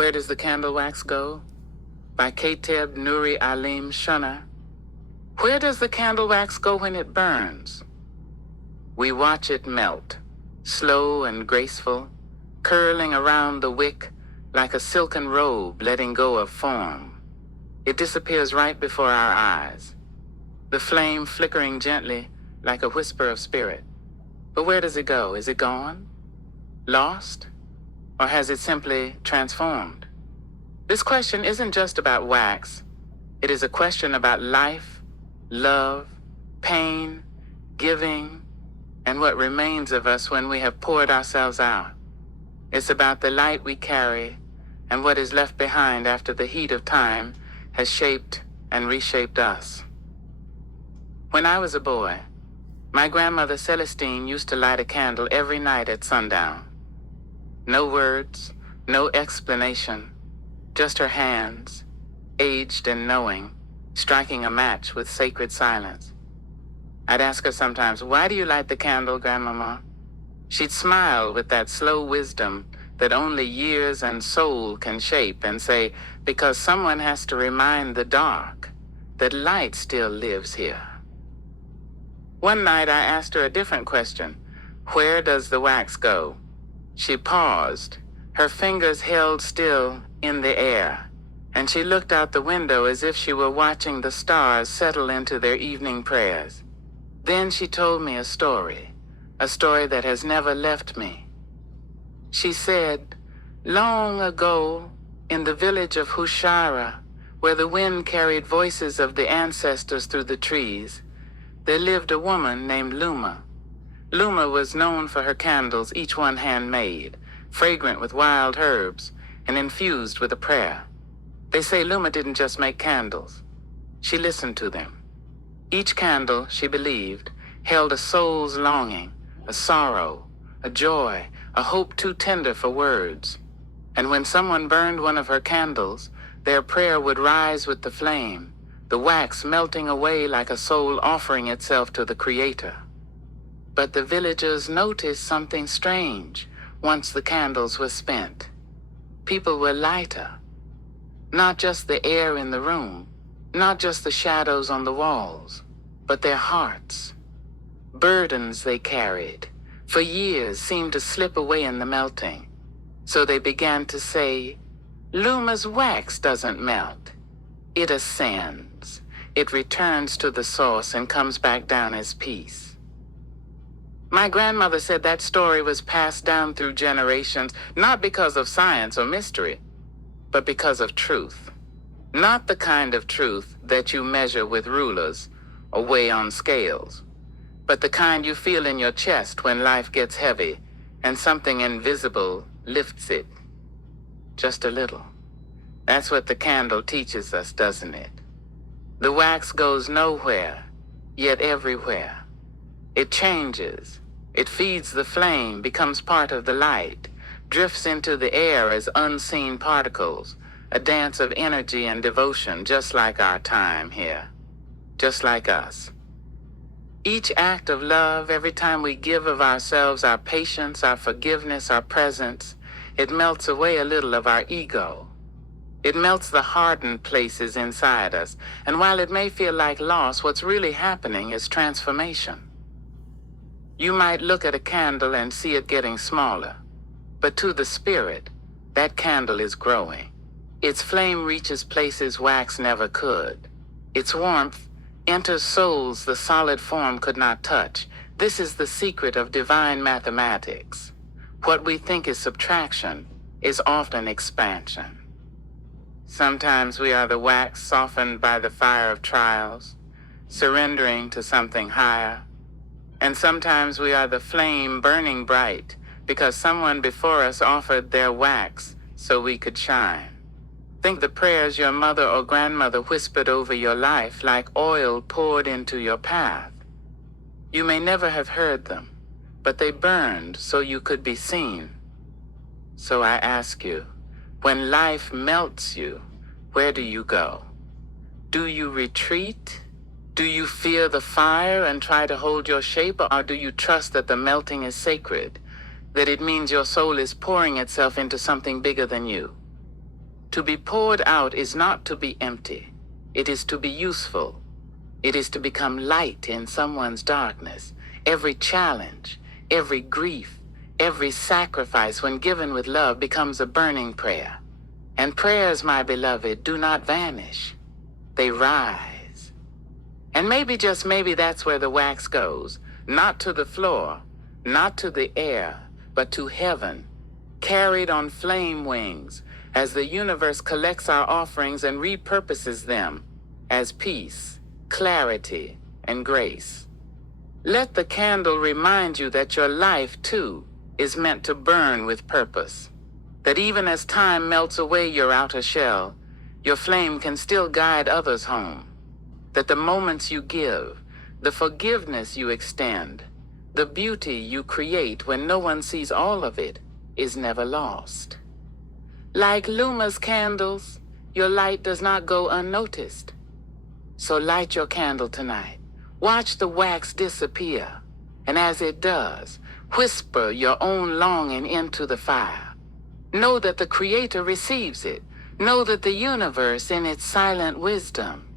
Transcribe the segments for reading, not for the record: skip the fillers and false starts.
Where Does the Candle Wax Go? By Kateb, Nuri-Alim, Shunnar. Where does the candle wax go when it burns? We watch it melt, slow and graceful, curling around the wick like a silken robe letting go of form. It disappears right before our eyes, the flame flickering gently like a whisper of spirit. But where does it go? Is it gone? Lost? Or has it simply transformed? This question isn't just about wax. It is a question about life, love, pain, giving, and what remains of us when we have poured ourselves out. It's about the light we carry and what is left behind after the heat of time has shaped and reshaped us. When I was a boy, my grandmother Celestine used to light a candle every night at sundown. No words, no explanation, just her hands, aged and knowing, striking a match with sacred silence. I'd ask her sometimes, "Why do you light the candle, Grandmama?" She'd smile with that slow wisdom that only years and soul can shape and say, "Because someone has to remind the dark that light still lives here." One night I asked her a different question. Where does the wax go? She paused, her fingers held still in the air, and she looked out the window as if she were watching the stars settle into their evening prayers. Then she told me a story that has never left me. She said, long ago, in the village of Hushara, where the wind carried voices of the ancestors through the trees, there lived a woman named Luma. Luma was known for her candles, each one handmade, fragrant with wild herbs, and infused with a prayer. They say Luma didn't just make candles. She listened to them. Each candle, she believed, held a soul's longing, a sorrow, a joy, a hope too tender for words. And when someone burned one of her candles, their prayer would rise with the flame, the wax melting away like a soul offering itself to the Creator. But the villagers noticed something strange once the candles were spent. People were lighter. Not just the air in the room, not just the shadows on the walls, but their hearts. Burdens they carried for years seemed to slip away in the melting. So they began to say, "Luma's wax doesn't melt. It ascends. It returns to the source and comes back down as peace." My grandmother said that story was passed down through generations, not because of science or mystery, but because of truth. Not the kind of truth that you measure with rulers or weigh on scales, but the kind you feel in your chest when life gets heavy and something invisible lifts it. Just a little. That's what the candle teaches us, doesn't it? The wax goes nowhere, yet everywhere. It changes. It feeds the flame, becomes part of the light, drifts into the air as unseen particles, a dance of energy and devotion, just like our time here, just like us. Each act of love, every time we give of ourselves, our patience, our forgiveness, our presence, it melts away a little of our ego. It melts the hardened places inside us, and while it may feel like loss, what's really happening is transformation. You might look at a candle and see it getting smaller, but to the spirit, that candle is growing. Its flame reaches places wax never could. Its warmth enters souls the solid form could not touch. This is the secret of divine mathematics. What we think is subtraction is often expansion. Sometimes we are the wax softened by the fire of trials, surrendering to something higher. And sometimes we are the flame burning bright because someone before us offered their wax so we could shine. Think the prayers your mother or grandmother whispered over your life like oil poured into your path. You may never have heard them, but they burned so you could be seen. So I ask you, when life melts you, where do you go? Do you retreat? Do you fear the fire and try to hold your shape, or do you trust that the melting is sacred, that it means your soul is pouring itself into something bigger than you? To be poured out is not to be empty. It is to be useful. It is to become light in someone's darkness. Every challenge, every grief, every sacrifice, when given with love, becomes a burning prayer. And prayers, my beloved, do not vanish. They rise. And maybe, just maybe, that's where the wax goes. Not to the floor, not to the air, but to heaven, carried on flame wings, as the universe collects our offerings and repurposes them as peace, clarity, and grace. Let the candle remind you that your life, too, is meant to burn with purpose. That even as time melts away your outer shell, your flame can still guide others home. That the moments you give, the forgiveness you extend, the beauty you create when no one sees all of it, is never lost. Like Luma's candles, your light does not go unnoticed. So light your candle tonight. Watch the wax disappear, and as it does, whisper your own longing into the fire. Know that the Creator receives it. Know that the universe, in its silent wisdom,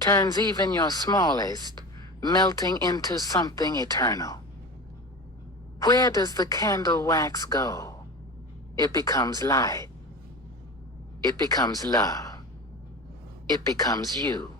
turns even your smallest, melting into something eternal. Where does the candle wax go? It becomes light. It becomes love. It becomes you.